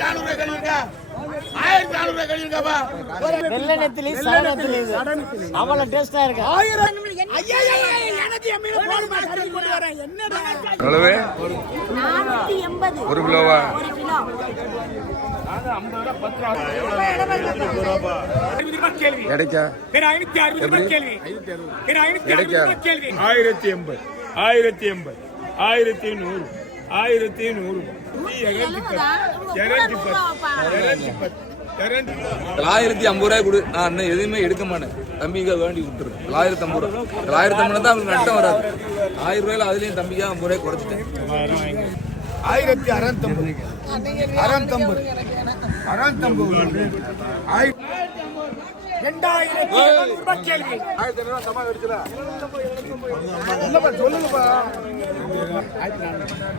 ஆயிரத்தி நானூறு கழிவுக்கா ஆயிரத்தி நானூறு கழிவுக்காப்பா வெள்ளை நெத்திலி சரணத்திலி அவ்வளோ டேஸ்டா இருக்கு எண்பது. ஒரு கிலோவா? ஆயிரத்தி எண்பது. ஆயிரத்தி எண்பது. ஆயிரத்தி நூறு. ஆயிரத்தி நூறு. தொள்ளாயிரத்தி ஐம்பது ரூபாய் கொடு நான் இன்னும் எதுவுமே எடுக்க மாட்டேன் தம்பிங்க வேண்டி விட்டுரு தொள்ளாயிரத்தி ஐம்பது ரூபா தொள்ளாயிரத்தி ஐம்பது தான் அவங்களுக்கு நட்டம் வராது ஆயிரம் ரூபாயில அதுலயும் தம்பிக்கா ஐம்பது ரூபாய் குறைச்சிட்டேன் ஆயிரத்தி அறநூத்தம்பது அறநூத்தம்பது அறநூத்தம்பது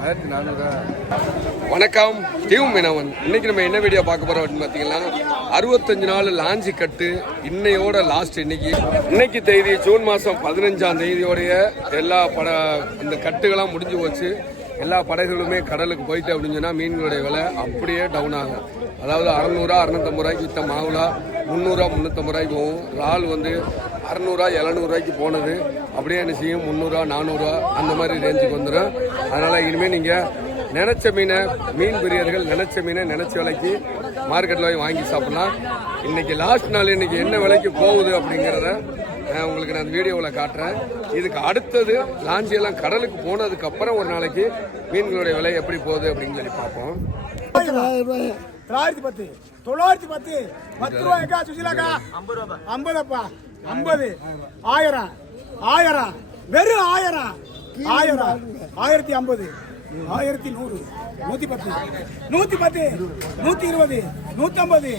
ஆயிரத்தி நானூறு வணக்கம். டியூ மீனவன். இன்னைக்கு நம்ம என்ன வீடியோ பார்க்க போறோம் அப்படின்னு பார்த்தீங்கன்னா அறுபத்தஞ்சு நாள் லாஞ்சி கட்டு இன்னையோட லாஸ்ட் இன்னைக்கு. இன்னைக்கு தேதி ஜூன் மாதம் பதினஞ்சாம் தேதியோடைய எல்லா பட அந்த கட்டுகளாம் முடிஞ்சு போச்சு. எல்லா படைகளுமே கடலுக்கு போயிட்டு அப்படின்னு சொன்னால் மீன்களுடைய விலை அப்படியே டவுன் ஆகும். அதாவது அறநூறுரூவா அறநூத்தம்பது ரூபாய்க்கு வித்த மாவுலா முந்நூறுரூவா முந்நூற்றம்பது ரூபாய்க்கு போகும். இறால் வந்து அறநூறுவா எழுநூறுவாய்க்கு போனது. அப்படியே என்ன செய்யும்? முந்நூறுரூவா நானூறுரூவா அந்த மாதிரி ரேஞ்சுக்கு வந்துடும் அதனால் இனிமேல் நீங்கள் நினச்ச மீனை மீன் பிரியர்கள் நினச்ச மீனை நினச்ச விலைக்கு மார்க்கெட்டில் போய் வாங்கி சாப்பிட்லாம். இன்றைக்கி லாஸ்ட் நாள் இன்றைக்கி என்ன விலைக்கு போகுது அப்படிங்கிறத உங்களுக்கு நான் வீடியோவில் காட்டுறேன். இதுக்கு அடுத்தது லாஞ்சி எல்லாம் கடலுக்கு போனதுக்கு அப்புறம் ஒரு நாளைக்கு மீன்களுடைய விலை எப்படி போகுது அப்படின்னு சொல்லி பார்ப்போம். தொள்ளாயிரத்தி பத்து. தொள்ளாயிரத்தி பத்து. பத்து ரூபாய்க்கா சுசிலாக்கா? ஐம்பதுப்பா. ஐம்பது. ஆயிரம். ஆயிரம். வெறும் ஆயிரம். ஆயிரம். ஆயிரத்தி ஐம்பது. ஆயிரத்தி நூறு. நூத்தி பத்து. நூத்தி பத்து. நூத்தி இருபது. நூத்தி ஐம்பது.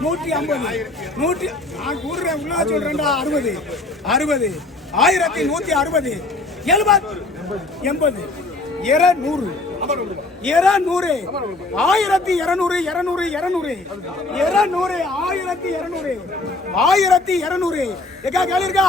நூற்றி ஐம்பது. நூற்றி நான் கூறுறேன் உள்ள சொல்றேன்டா அறுபது. அறுபது. ஆயிரத்தி நூத்தி அறுபது. எழுபது எண்பது. இருநூறு. இருநூறு. ஆயிரத்தி இருநூறு இருநூறு இருநூறு. இருநூறு ஆயிரத்தி இருநூறு. ஆயிரத்தி இருநூறு. எக்கா கேள்வி இருக்கா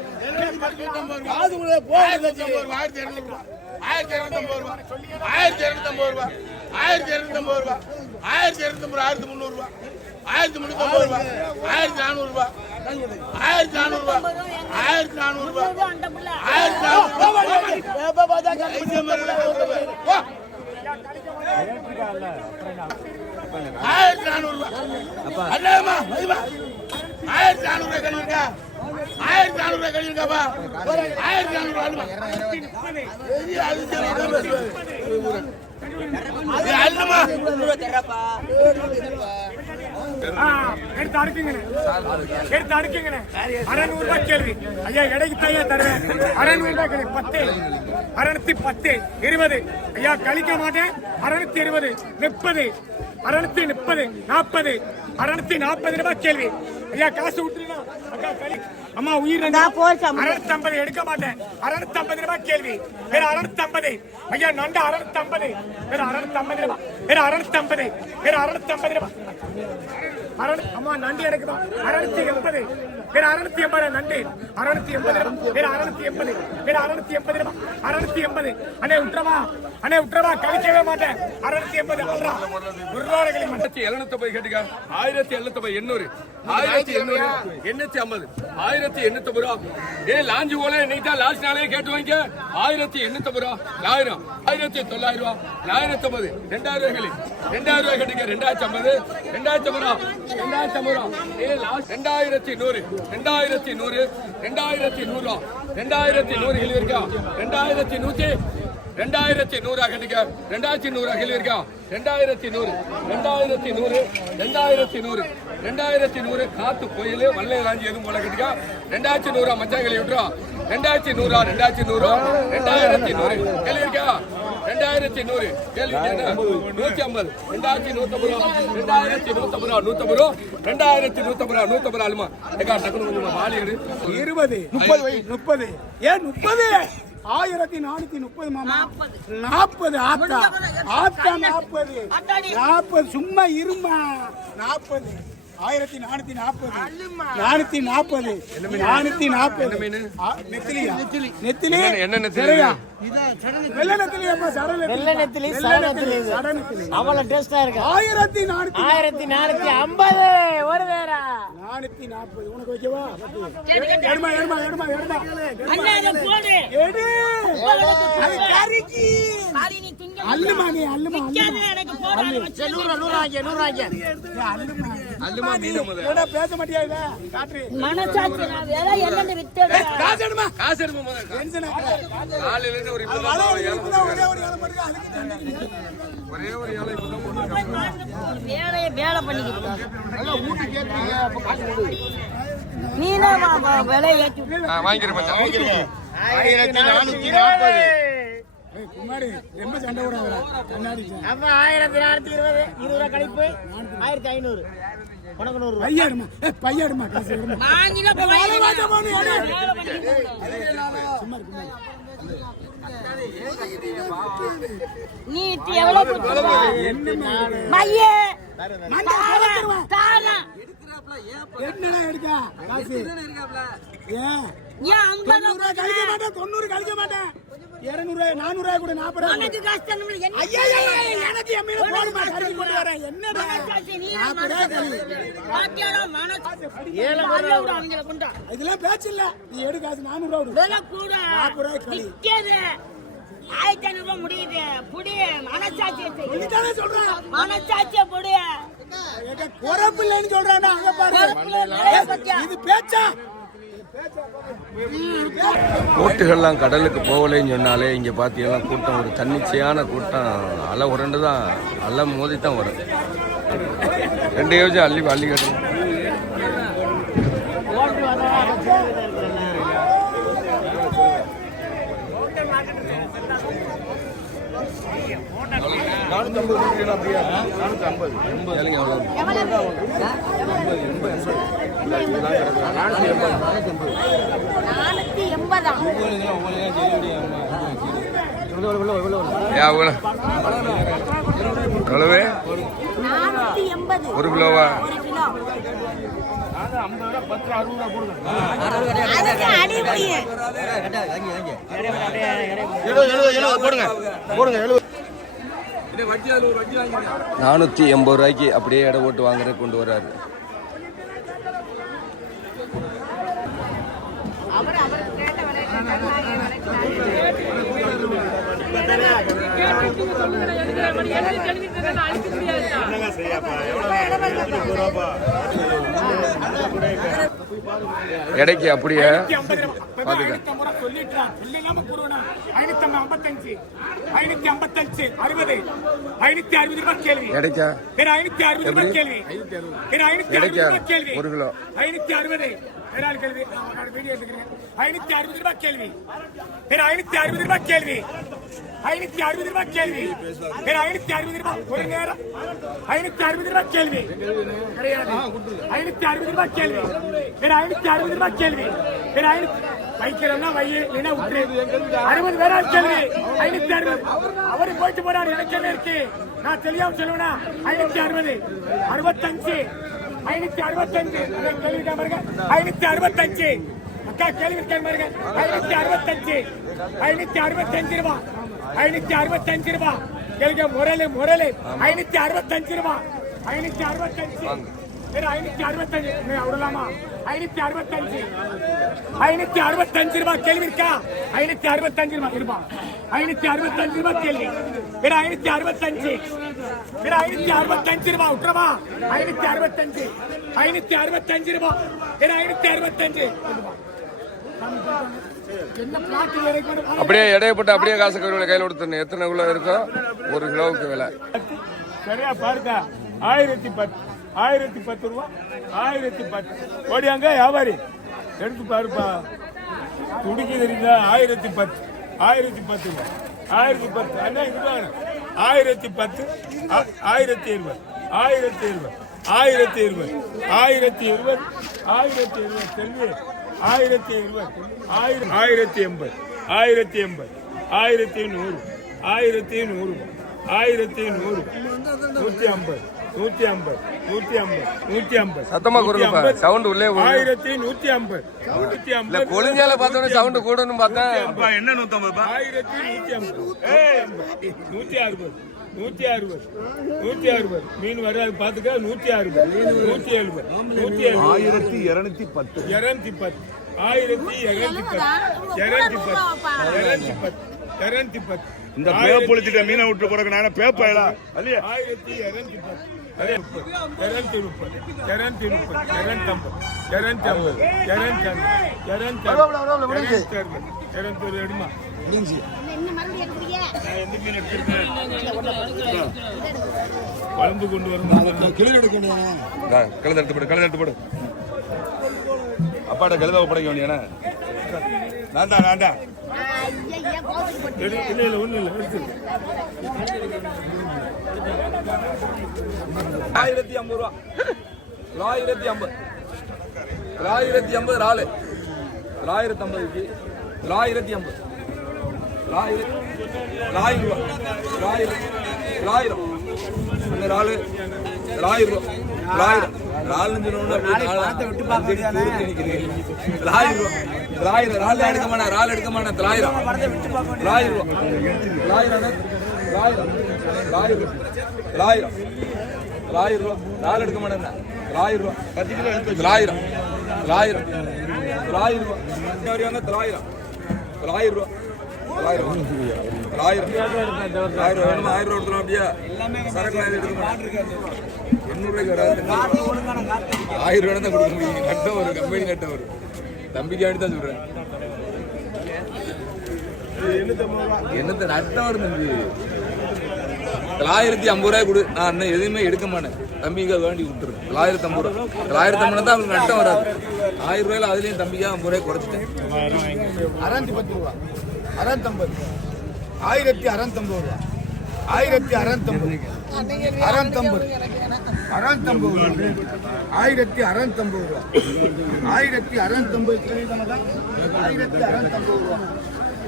ஆயிரத்தி இரநூறுவா ஆயிரத்தி இரநூத்தம்பது ரூபா. ஆயிரத்தி இரநூத்தம்பது ரூபா. ஆயிரத்தி இரநூத்தம்பது ரூபா. ஆயிரத்தி இரநூத்தம்பது ஆயிரத்தி முந்நூறுபா ஆயிரத்தி முந்நூற்றம்பது ரூபா. ஆயிரத்தி நானூறுபா ஆயிரத்தி நானூறுபா ஆயிரத்தி நானூறுபா ஆயிரத்தி நானூறுபா ஆயிரத்தி அண்ணாமா மதிமா ஆயிரத்தி நானூறு கழிவுக்கா ஆயிரத்தி நானூறு கழிவுக்காப்பா ஆயிரத்தி நானூறு ஆ, எடுத்து அடுக்குங்கண்ணே. எடுத்து அடுக்குங்கண்ணே. அறநூறு ரூபாய் கேள்வி. ஐயா எடைக்கு தையா தருவேன். அறநூறு ரூபாய் கேள்வி. பத்து. அறநூத்தி பத்து. இருபது. ஐயா கழிக்க மாட்டேன். அறநூத்தி இருபது. முப்பது. அறநூத்தி முப்பது. நாற்பது அறநூத்தி நாற்பது ரூபாய் கேள்வி. ஐயா காசு விட்டுருங்க. அக்கா கழி அம்மா உயிர் அறுநூத்தி ஐம்பது எடுக்க மாட்டேன். அறுநூத்தி ஐம்பது ரூபாய் கேள்வி. வேற அறுநூத்தி ஐம்பது ஐயா நண்டு அறுநூத்தி ஐம்பது வேற அறுநூத்தி ஐம்பது ரூபாய் வேற அறுநூத்தி ஐம்பது வேற அறுநூத்தி ஐம்பது ரூபாய் அம்மா நண்டு எடுக்குமா அறுநூத்தி எண்பது. வேற அறுநூத்தி எண்பது நன்றி அறுநூத்தி எண்பது ரூபாய். வேற அறுநூத்தி எண்பது. வேற அறுநூத்தி எண்பது ரூபாய். அறுநூத்தி எண்பது. அண்ணே விட்டுறவா அண்ணே விட்டுறவா கழிக்கவே மாட்டேன். அறுநூத்தி எண்பது அல்றா ஒரு ரூபா கழிக்க மாட்டேன் ஆயிரத்தி கேட்டுக்க. ஆயிரத்தி எழுநூத்தி எண்ணூறு. ஆயிரத்தி எண்ணூறு. எண்ணூத்தி ஐம்பது. ஆயிரத்தி எண்ணூத்தம்பது ரூபா. ஏ லாஞ்சு போல இன்னைக்கு தான் லாஸ்ட் நாளே கேட்டு வாங்க ஆயிரத்தி எண்ணூத்தம்பது ரூபா. ஆயிரம். ஆயிரத்தி தொள்ளாயிரம் ரூபா. ஆயிரத்தி ஐம்பது ரெண்டாயிரம் ரூபாய் ரெண்டாயிரம் ரூபாய் கேட்டுக்க. ரெண்டாயிரத்தி ஐம்பது. ரெண்டாயிரத்தி ஐம்பது ரூபா. ரெண்டாயிரத்தி ஐம்பது ரூபா. ஏ லாஸ்ட் ரெண்டாயிரத்தி நூறு ரெண்டாயிரத்தி நூறு ரெண்டாயிரத்தி நூறு ரெண்டாயிரத்தி நூறு கிலோ இருக்கா ரெண்டாயிரத்தி நூத்தி ரெண்டாயிரத்தி நூறா கட்டிக்க ரெண்டாயிரத்தி நூறா கிலோ இருக்கா ரெண்டாயிரத்தி நூறு ரெண்டாயிரத்தி நூறு ரெண்டாயிரத்தி நூறு ரெண்டாயிரத்தி நூறு காத்து கோயில் வல்லை ராஞ்சி எதுவும் போல கட்டுக்கா ரெண்டாயிரத்தி நூறா மச்சான் கிளி ரெண்டாயிரத்தி நூறா ரெண்டாயிரத்தி நூறு ரெண்டாயிரத்தி நூறு கிளி இருக்கா ரெண்டாயிரத்தி நூறு? நூத்தி ஐம்பது. ரெண்டாயிரத்தி நூத்தம்பது ரூபா. ரெண்டாயிரத்தி நூத்தம்பது ரூபா. நூத்தம்பது ரூபா. ரெண்டாயிரத்தி நூத்தம்பது ரூபா. நூத்தம்பது ரூபா அலுமா ஏக்கா டக்குனு கொஞ்சம் இருபது. முப்பது. முப்பது. ஏன் முப்பது? ஆயிரத்தி நானூத்தி முப்பது மாமா. நாற்பது. ஆத்தா. ஆத்தா நாற்பது. நாற்பது. சும்மா இருமா. நாற்பது. ஆயிரத்தி நானூத்தி நாற்பது. நானூத்தி நாற்பது. நானூத்தி நாற்பது. நெத்திலியா? நெத்திலி. என்ன- என்ன அவ்வளவு டேஸ்டா இருக்கு? ஆயிரத்தி நானூத்தி ஆயிரத்தி நானூத்தி ஐம்பது. ஒரு வேற நானூத்தி நாற்பது. உனக்கு எடுமா எடுமா எடுமா எடுமா. திங்க அல்லுமா நீ பேச மாட்டியா இத? காட்டு மனசாட்சி காசு எடுமா. காசு எடுமா. காலையில ஒரு ஒரு ஏழை. வேலையை வேலை பண்ணிக்கிட்டு நீனா விலை ஏற்றி வாங்கிக்கிறேன் மச்சான். ஆயிரத்தி நானூத்தி நாற்பது. ஆயிரத்தி நானூத்தி இருபது. இருபது ரூபா கழிப்பு. ஆயிரத்தி ஐநூறு. எடுமா. காசு எடுமா வாங்கினா போய் வேலை பார்க்க போகணும், எடு. வேலை பண்ணிக்கிட்டு சும்மா இருக்கு, சும்மா இருக்கு. நீ இப்ப எவ்வளவு? மையே என்னடா எடுக்கா ஏன் ஐம்பது தொண்ணூறு கழிக்க மாட்டேன் தொண்ணூறு கழிக்க மாட்டேன் இருநூறு ரூபாய் நானூறு ரூபாய் கூட நாற்பது என்ன எனக்கு என் மீன் போடுமா கறிக்கு கொண்டு வரேன். கொண்டா. இதெல்லாம் பேச்சு இல்ல. நீ எடு காசு நானூறு ரூபாய் கொடு. விலை கூட நாற்பது ரூபாய் களி. நிக்காது. ஆயிரத்தி ஐநூறு ரூபாய் முடியுது. புடி மனசாட்சியை சொல்றேன். மனசாட்சியை புடி. எங்க குறப்பு இல்லைன்னு சொல்றானா அங்க பாரு? இது பேச்சா? போட்டுகள்லாம் கடலுக்கு போகலைன்னு சொன்னாலே இங்கே பார்த்தீங்கன்னா கூட்டம் ஒரு தன்னிச்சையான கூட்டம். அலை உரண்டு தான் அலை மோதி தான் வரும். ரெண்டு யோஜனை அள்ளி அள்ளி கட்டணும் ஓட்டு நானூத்தி எண்பதா. எவ்வளவு? ஒரு கிலோவா? போடுங்க. போடுங்க எழுபது நானூற்றி எண்பது ரூபாய்க்கு அப்படியே எடை போட்டு வாங்குறது கொண்டு வர்றாரு. எடைக்கு அப்படியே ஐநூத்தி ஐம்பது ரூபாய் சொல்லிட்டான் சொல்லிடாம கூறுவனா ஐநூத்தி ஐம்பத்தஞ்சு. ஐநூத்தி ஐம்பத்தஞ்சு அறுபது. ஐநூத்தி அறுபது ரூபாய் கேள்வி. எடைக்கா? கேள்வி. ஒரு கிலோ. ஐநூத்தி அறுபது. வேற கேள்வி. வீடியோ எடுக்கிறேன். ஐநூத்தி அறுபது ரூபாய் கேள்வி. வேற ஐநூத்தி அறுபது ரூபாய் கேள்வி. ஐநூத்தி அறுபது ரூபாய் கேள்வி. வேற ஐநூத்தி அறுபது ரூபாய். ஒரு நேரம். ஐநூத்தி அறுபது ரூபாய் கேள்வி. கிடையாது ஐநூத்தி அறுபது ரூபாய் கேள்வி. வேற ஐநூத்தி அறுபது ரூபாய் கேள்வி. வேற ஐநூத்தி வைக்கிறோம்னா வைய இல்லைன்னா விட்டு அறுபது பேரா கேள்வி. ஐநூத்தி அறுபது. அவரு போயிட்டு போறாரு. எனக்கு இருக்கு? நான் தெரியாம சொல்லுவேன்னா ஐநூத்தி அறுபது. அறுபத்தஞ்சு. ஐநூத்தி அறுபத்தஞ்சு. அதான் கேள்வி பாருங்க. ஐநூத்தி அறுபத்தஞ்சு. அக்கா கேள்வி பாருங்க. ஐநூத்தி அறுபத்தஞ்சு. ஐநூத்தி அறுபத்தஞ்சு ரூபா. ஐநூத்தி அறுபத்தஞ்சு ரூபா. கேளுங்க முரளி முரளி. ஐநூத்தி அறுபத்தஞ்சு ரூபா. ஐநூத்தி அறுபத்தஞ்சு. வேற ஐநூத்தி அறுபத்தஞ்சு. நீ விடலாமா ஐநூத்தி அறுபத்தஞ்சு. ஐநூத்தி அறுபத்தஞ்சு ரூபாய் கேள்வி இருக்கா? ஐநூத்தி அறுபத்தஞ்சு ரூபாய் இருப்பா ஐநூத்தி அறுபத்தஞ்சு ரூபாய் கேள்வி வேற ஐநூத்தி அறுபத்தஞ்சு வேற ஐநூத்தி அறுபத்தஞ்சு ரூபாய் விட்டுறவா ஐநூத்தி அறுபத்தஞ்சு ஐநூத்தி அறுபத்தஞ்சு ரூபாய் வேற ஐநூத்தி அறுபத்தஞ்சு அப்படியே எடையை போட்டு அப்படியே காசு கையில் கையில் கொடுத்துருணும் எத்தனை கிலோ இருக்கோ ஒரு கிலோவுக்கு விலை சரியா பாருங்க ஆயிரத்தி பத்து ஆயிரத்தி பத்து ரூபா ஆயிரத்தி பத்து ஓடியாங்க வியாபாரி எடுத்து பாருப்பா துடிக்கு தெரியுங்க ஆயிரத்தி பத்து ஆயிரத்தி பத்து. ஆயிரத்தி பத்து. அண்ணா ஆயிரத்தி பத்து. ஆயிரத்தி இருபது. ஆயிரத்தி இருபது. ஆயிரத்தி இருபது. ஆயிரத்தி இருபது. ஆயிரத்தி இருபது. செல்வி ஆயிரத்தி இருபது. ஆயிரம் ஆயிரத்தி எண்பது. ஆயிரத்தி எண்பது. ஆயிரத்தி நூறு. ஆயிரத்தி நூறு. ஆயிரத்தி நூறு. நூற்றி ஐம்பது. நூத்தி ஐம்பது நூத்தி ஐம்பது நூத்தி ஐம்பது சத்தமா குரலுப்பா. sound உள்ளே. ஆயிரத்தி நூத்தி ஐம்பது நூத்தி இல்ல ஐம்பது கொழுஞ்சால பார்த்தோன்னே சவுண்ட் கூடணும் பார்த்தேன். என்ன நூத்தம்பதுப்பா? ஆயிரத்தி நூத்தி ஐம்பது. நூத்தி அறுபது நூத்தி அறுபது நூத்தி அறுபது. மீன் வராது பாத்துக்க நூத்தி அறுபது நூத்தி எழுபது நூத்தி எழுபது. ஆயிரத்தி இருநூத்தி பத்து. இருநூத்தி பத்து. ஆயிரத்தி இருநூத்தி பத்து. இருநூத்தி பத்து இருநூத்தி பத்து. இருநூத்தி பத்து. இந்த பேப்ப பொழிச்சிட்ட மீனை விட்டு கொடுக்க நான் பேப்பாயிலா இல்லையா. ஆயிரத்தி இருநூத்தி பத்து. இருநூத்தி முப்பது இருநூத்தி முப்பது இருநூத்தம்பது இருநூத்தி ஐம்பது இருநூத்தி இருநூத்தி இருநூத்தி அறுபது இருநூத்தி ஒரு எடுமா என்ன மறுபடியும் எடுக்கிறீங்க நான் எந்த மீன் எடுத்திருக்கேன் குழம்பு கொண்டு வரணும் கழுத எடுத்து போடு கழுத எடுத்து போடு அப்பாட்ட கழுதாவை படைக்க வேண்டியானே போட்டு எடு- இல்ல இல்ல எடுத்து ஆயிரத்தி ஐம்பது ரூபா. தொள்ளாயிரத்தி ஐம்பது. தொள்ளாயிரத்தி ஐம்பது ராலு தொள்ளாயிரத்தி ஐம்பதுக்கு தொள்ளாயிரத்தி ஐம்பது. தொள்ளாயிரத்தி தொள்ளாயிரம் ரூபா. தொள்ளாயிரம் தொள்ளாயிரம் அந்த ராலு தொள்ளாயிரம் ரூபா. தொள்ளாயிரம் ராலுன்னு சொன்னோம்னா. தொள்ளாயிரம் ரூபா. தொள்ளாயிரம் ரால் எடுக்க மாட்டேன் ரால் எடுக்க மாட்டேன் தொள்ளாயிரம் தொள்ளாயிரம் ரூபா. தொள்ளாயிரம் தொள்ளாயிரம் தொள்ளாயிரம் தொள்ளாயிரம் தொள்ளாயிரம் ரூபா. நாலு எடுக்க மாட்டேன் தொள்ளாயிரம் ரூபா. பத்து கிலோ எடுத்து தொள்ளாயிரம் தொள்ளாயிரம் தொள்ளாயிரம் ரூபா. இன்ன தொள்ளாயிரம் தொள்ளாயிரம் ரூபா. தொள்ளாயிரம் தொள்ளாயிரம் ஆயிரம் ரூபா வேணுமா? ஆயிரம் ரூபா எடுத்துரும் சரக்கு நான் வராது. ஆயிரம் ரூபா தான் கொடுக்க முடியும். நட்டம் வரும் கம்பெனி நட்டம் வரும் தம்பிக்காண்டி தான் சொல்கிறேன் என்னத்த நட்டம் வரும் தம்பி? தொள்ளாயிரத்தி ஐம்பது ரூபாய் கொடு. நான் இன்னும் எதுவுமே எடுக்க மாட்டேன். தம்பிக்கா வேண்டி விட்டுரு தொள்ளாயிரத்தி ஐம்பது ரூபா தொள்ளாயிரத்தி ஐம்பது தான் அவங்களுக்கு நட்டம் வராது. ஆயிரம் ரூபாயில அதுலேயும் தம்பிக்கா ஐம்பது ரூபாய் குறைச்சிட்டேன். அறநூத்தி பத்து ரூபா. அறநூத்தம்பது ஆயிரத்தி அறநூத்தம்பது ரூபா. ஆயிரத்தி அறநூத்தம்பது அறநூத்தம்பது அறநூத்தம்பது ரூபா. ஆயிரத்தி அறநூத்தம்பது ரூபா. ஆயிரத்தி அறநூத்தம்பது ஆயிரத்தி அறநூத்தம்பது ரூபா.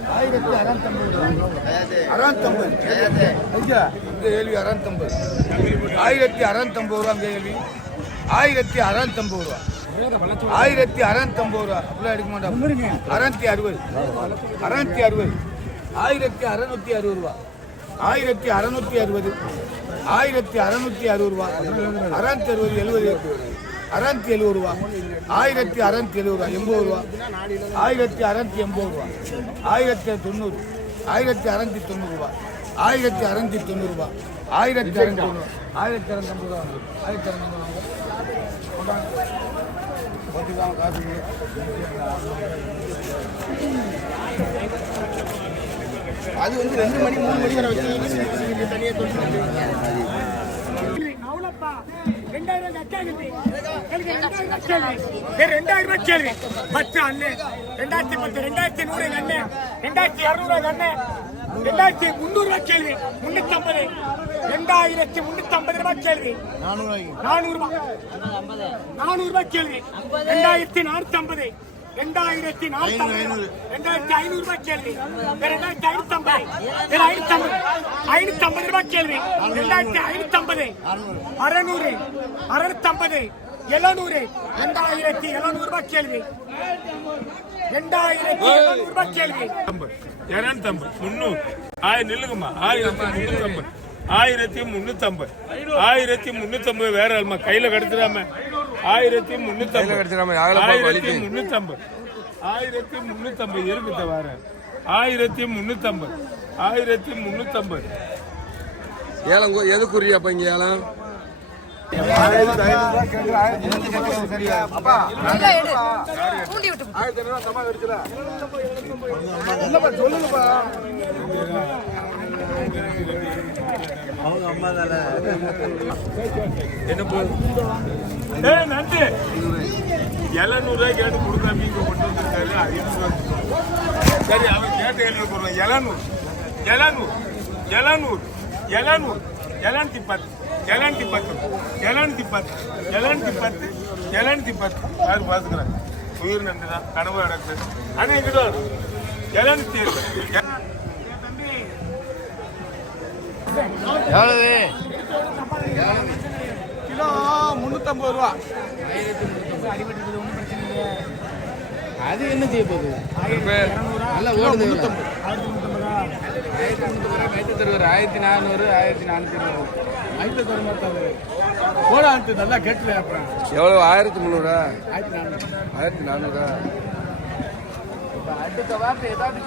ஆயிரத்தி அறநூத்தம்பது. ரூபா அறநூத்தம்பது ஐயா. இந்த கேள்வி அறநூத்தம்பது. ஆயிரத்தி அறநூத்தம்பது ரூபா இந்த கேள்வி. ஆயிரத்தி அறநூத்தம்பது ரூபா. ஆயிரத்தி அறநூத்தம்பது ரூபா. அப்படிலாம் எடுக்க மாட்டோம் அறநூத்தி அறுபது. அறநூத்தி அறுபது. ஆயிரத்தி அறநூத்தி அறுபது ரூபா. ஆயிரத்தி அறநூத்தி அறுபது. ஆயிரத்தி அறநூத்தி அறுபது ரூபா. அறநூத்தி அறுபது எழுபது. அறநூத்தி எழுபது ரூபா. ஆயிரத்தி அறநூத்தி எழுபது ரூபா எண்பது ரூபா. ஆயிரத்தி அறநூத்தி எண்பது ரூபா. ஆயிரத்தி தொண்ணூறு. ஆயிரத்தி அறநூத்தி தொண்ணூறு ரூபா. ஆயிரத்தி அறநூத்தி தொண்ணூறு ரூபா. ஆயிரத்தி அறநூத்தி தொண்ணூறு. ஆயிரத்தி அறநூத்தி ரூபா. ஆயிரத்தி அறநூத்தி அது வந்து ரெண்டு மணி மூணு மணி வரை வச்சு தனியாக அவ்வளோப்பா ரெண்டாயிரம் ரெண்டாயிரம் கேள்வி. வேற ரெண்டாயிரம் ரூபாய் கேள்வி. பத்து அண்ணன் ரெண்டாயிரத்தி பத்து ரெண்டாயிரத்தி நூறு அண்ணன் ரெண்டாயிரத்தி இரநூறு அண்ணன் ரெண்டாயிரத்தி முந்நூறு ரூபாய் கேள்வி. முன்னூத்தி ஐம்பது ரெண்டாயிரத்தி முன்னூத்தி ஐம்பது ரூபாய் கேள்வி. நானூறு ரூபாய். நானூறு ரூபாய் கேள்வி. ரெண்டாயிரத்தி நானூத்தி ஐம்பது ரெண்டாயிரத்தி ஐம்பது ரெண்டாயிரத்தி ஐநூறு ரூபாய் கேள்வி. வேற ரெண்டாயிரத்தி ஐநூத்தி ஐம்பது வேற ஐநூத்தி ஐம்பது ஐநூத்தி ஐம்பது ரூபாய் கேள்வி. ரெண்டாயிரத்தி ஐநூத்தி ஐம்பது அறநூறு. அறுநூத்தி ஐம்பது எழுநூறு. ரெண்டாயிரத்தி எழுநூறு ரூபாய் கேள்வி. ரெண்டாயிரத்தி எழுநூறு ரூபாய் கேள்வி. இரநூத்தம்பது. முந்நூறு. ஆயிரம் நில்லுங்கம்மா. ஆயிரத்தி முந்நூற்றம்பது ஆயிரத்தி முந்நூற்றம்பது ஆயிரத்தி முந்நூற்றம்பது வேற ஆளுமா. கையில கெடுத்துடாம. ஆயிரத்தி பார்க்க ஆயிரத்தி வலிக்கு? முந்நூற்றம்பது ஆயிரத்தி முந்நூற்றம்பது இருக்குது வேற ஆயிரத்தி முந்நூற்றம்பது ஆயிரத்தி முந்நூற்றம்பது ஏலம் கு- எதுக்குரிய அப்ப இங்க ஏலம்? அவங்க என்ன போகுது? ஏய் நன்றி எழுநூறு கேட்டு கொடுக்குற மீன் கொண்டு வந்திருக்காரு ஐநூறு சரி அவன் கேட்டு எழுநூறு கொடுங்க எழுநூறு. எழுநூறு. எழுநூறு. எழுநூறு. எழுநூத்தி பத்து. எழுநூத்தி பத்து. எழுநூத்தி பத்து. எழுநூத்தி பத்து. எழுநூத்தி பத்து. யாரு பாத்துக்கிறேன் உயிர் நன்றி தான் கனவு நடக்குது ஆனா எங்கிட்ட எழுநூத்தி இருபது கிலோ முந்நூற்றம்பது ரூபா. அது என்ன செய்ய போகுது? நல்லா ஓடுது. ஆயிரத்தி தருவார் ஆயிரத்தி நானூறு ஆயிரத்தி இருபது. ஆயிரத்தி தர மாட்டாரு போடான்ட்டு நல்லா கேட்டுல அப்புறம் எவ்வளோ ஆயிரத்தி முந்நூறா? ஆயிரத்தி நானூறு. ஆயிரத்தி நானூறா? அடுத்த வார்த்தை ஏதாவது